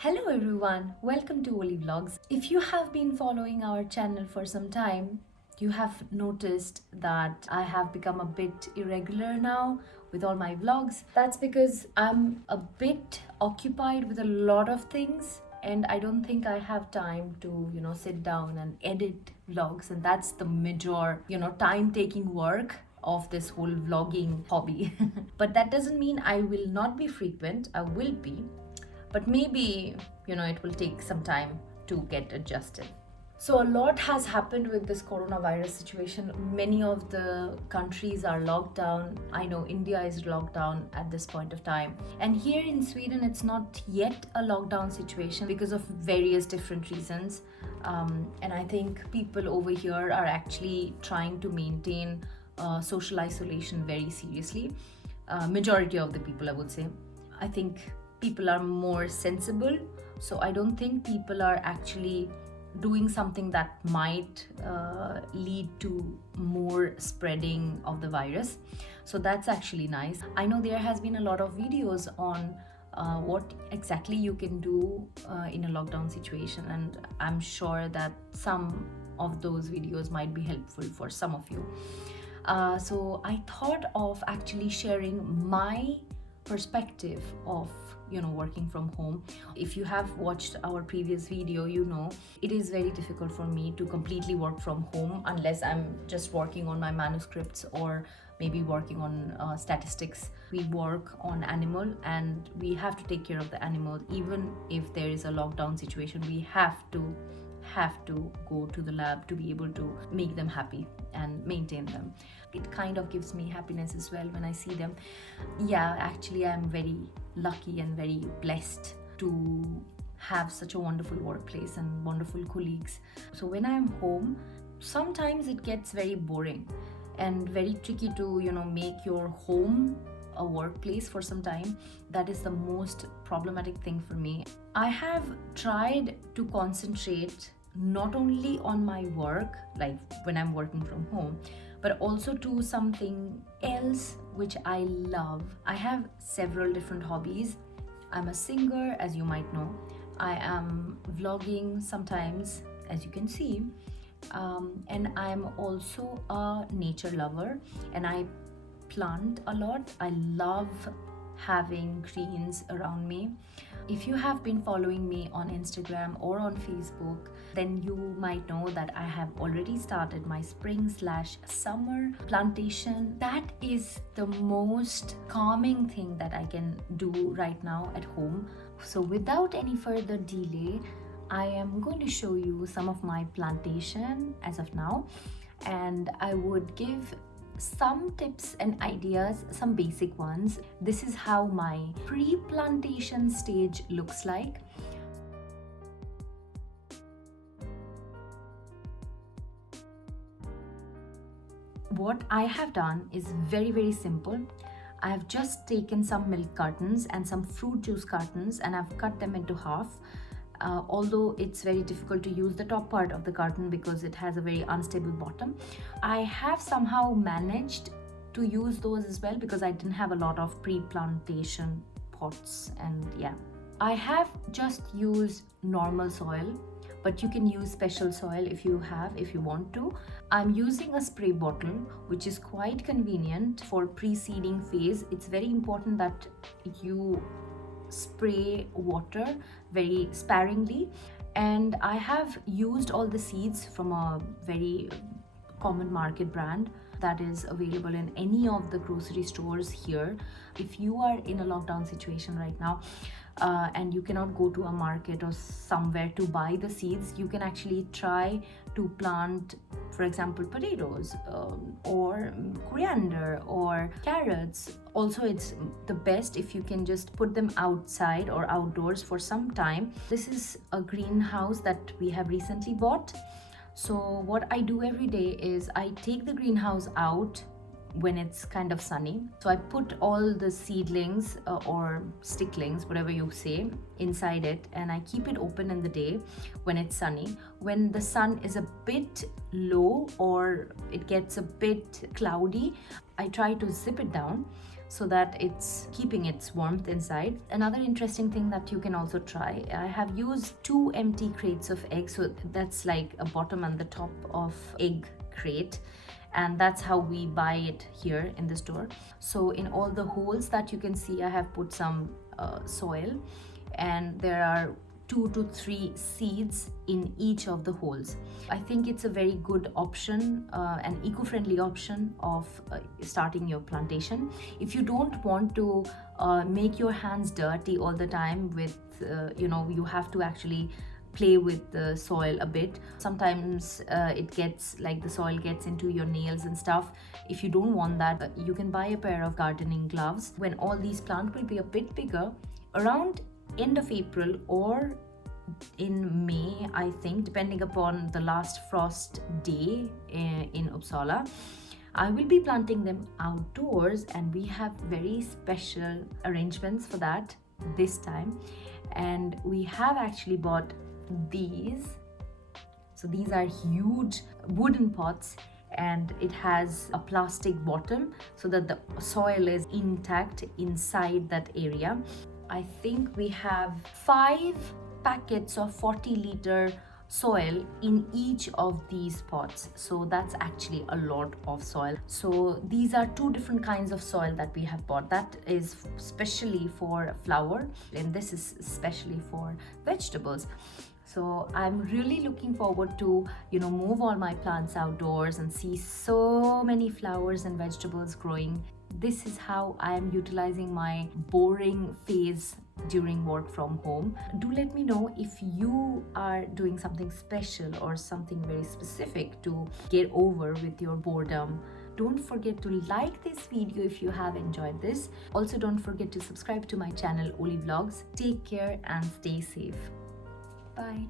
Hello everyone, welcome to Oly Vlogs. If you have been following our channel for some time, you have noticed that I have become a bit irregular now with all my vlogs. That's because I'm a bit occupied with a lot of things and I don't think I have time to, sit down and edit vlogs, and that's the major, time-taking work of this whole vlogging hobby. But that doesn't mean I will not be frequent. I will be, but maybe it will take some time to get adjusted. So a lot has happened with this coronavirus situation. Many of the countries are locked down. I know India is locked down at this point of time, and here in Sweden it's not yet a lockdown situation because of various different reasons. And I think people over here are actually trying to maintain social isolation very seriously. Majority of the people, I would say. I think people are more sensible, so I don't think people are actually doing something that might lead to more spreading of the virus. So that's actually nice. I know there has been a lot of videos on what exactly you can do in a lockdown situation, and I'm sure that some of those videos might be helpful for some of you. So I thought of actually sharing my perspective of working from home. If you have watched our previous video, it is very difficult for me to completely work from home unless I'm just working on my manuscripts or maybe working on statistics. We work on animal and we have to take care of the animal. Even if there is a lockdown situation, we have to go to the lab to be able to make them happy and maintain them. It kind of gives me happiness as well when I see them. Yeah, actually I'm very lucky and very blessed to have such a wonderful workplace and wonderful colleagues. So when I'm home, sometimes it gets very boring and very tricky to make your home a workplace for some time. That is the most problematic thing for me. I have tried to concentrate not only on my work, like when I'm working from home, but also to something else which I love. I have several different hobbies. I'm a singer, as you might know. I am vlogging sometimes, as you can see. And I'm also a nature lover and I plant a lot. I love having greens around me. If you have been following me on Instagram or on Facebook, then you might know that I have already started my spring/summer plantation. That is the most calming thing that I can do right now at home. So without any further delay, I am going to show you some of my plantation as of now, and I would give some tips and ideas, some basic ones. This is how my pre-plantation stage looks like. What I have done is very simple. I have just taken some milk cartons and some fruit juice cartons and I've cut them into half. Although it's very difficult to use the top part of the carton because it has a very unstable bottom, I have somehow managed to use those as well because I didn't have a lot of pre-plantation pots. And yeah, I have just used normal soil, but you can use special soil if you want to. I'm using a spray bottle, which is quite convenient for pre-seeding phase. It's very important that you spray water very sparingly, and I have used all the seeds from a very common market brand that is available in any of the grocery stores here. If you are in a lockdown situation right now and you cannot go to a market or somewhere to buy the seeds, you can actually try to plant, for example, potatoes or coriander or carrots. Also, it's the best if you can just put them outside or outdoors for some time. This is a greenhouse that we have recently bought. So what I do every day is I take the greenhouse out when it's kind of sunny. So I put all the seedlings or sticklings, whatever you say, inside it, and I keep it open in the day when it's sunny. When the sun is a bit low or it gets a bit cloudy, I try to zip it down so that it's keeping its warmth inside. Another interesting thing that you can also try, I have used 2 empty crates of eggs, so that's like a bottom and the top of egg crate, and that's how we buy it here in the store. So in all the holes that you can see, I have put some soil, and there are 2 to 3 seeds in each of the holes. I think it's a very good option, an eco-friendly option of starting your plantation. If you don't want to make your hands dirty all the time with, you have to actually play with the soil a bit. Sometimes it gets like the soil gets into your nails and stuff. If you don't want that, you can buy a pair of gardening gloves. When all these plants will be a bit bigger, around end of April or in May, I think, depending upon the last frost day in Uppsala, I will be planting them outdoors, and we have very special arrangements for that this time. And we have actually bought these. So these are huge wooden pots, and it has a plastic bottom so that the soil is intact inside that area. I think we have 5 packets of 40-liter soil in each of these pots, so that's actually a lot of soil. So these are 2 different kinds of soil that we have bought. That is specially for flower, and this is especially for vegetables. So I'm really looking forward to move all my plants outdoors and see so many flowers and vegetables growing. This is how I am utilizing my boring phase during work from home. Do let me know if you are doing something special or something very specific to get over with your boredom. Don't forget to like this video if you have enjoyed this. Also, don't forget to subscribe to my channel Oly Vlogs. Take care and stay safe. Bye.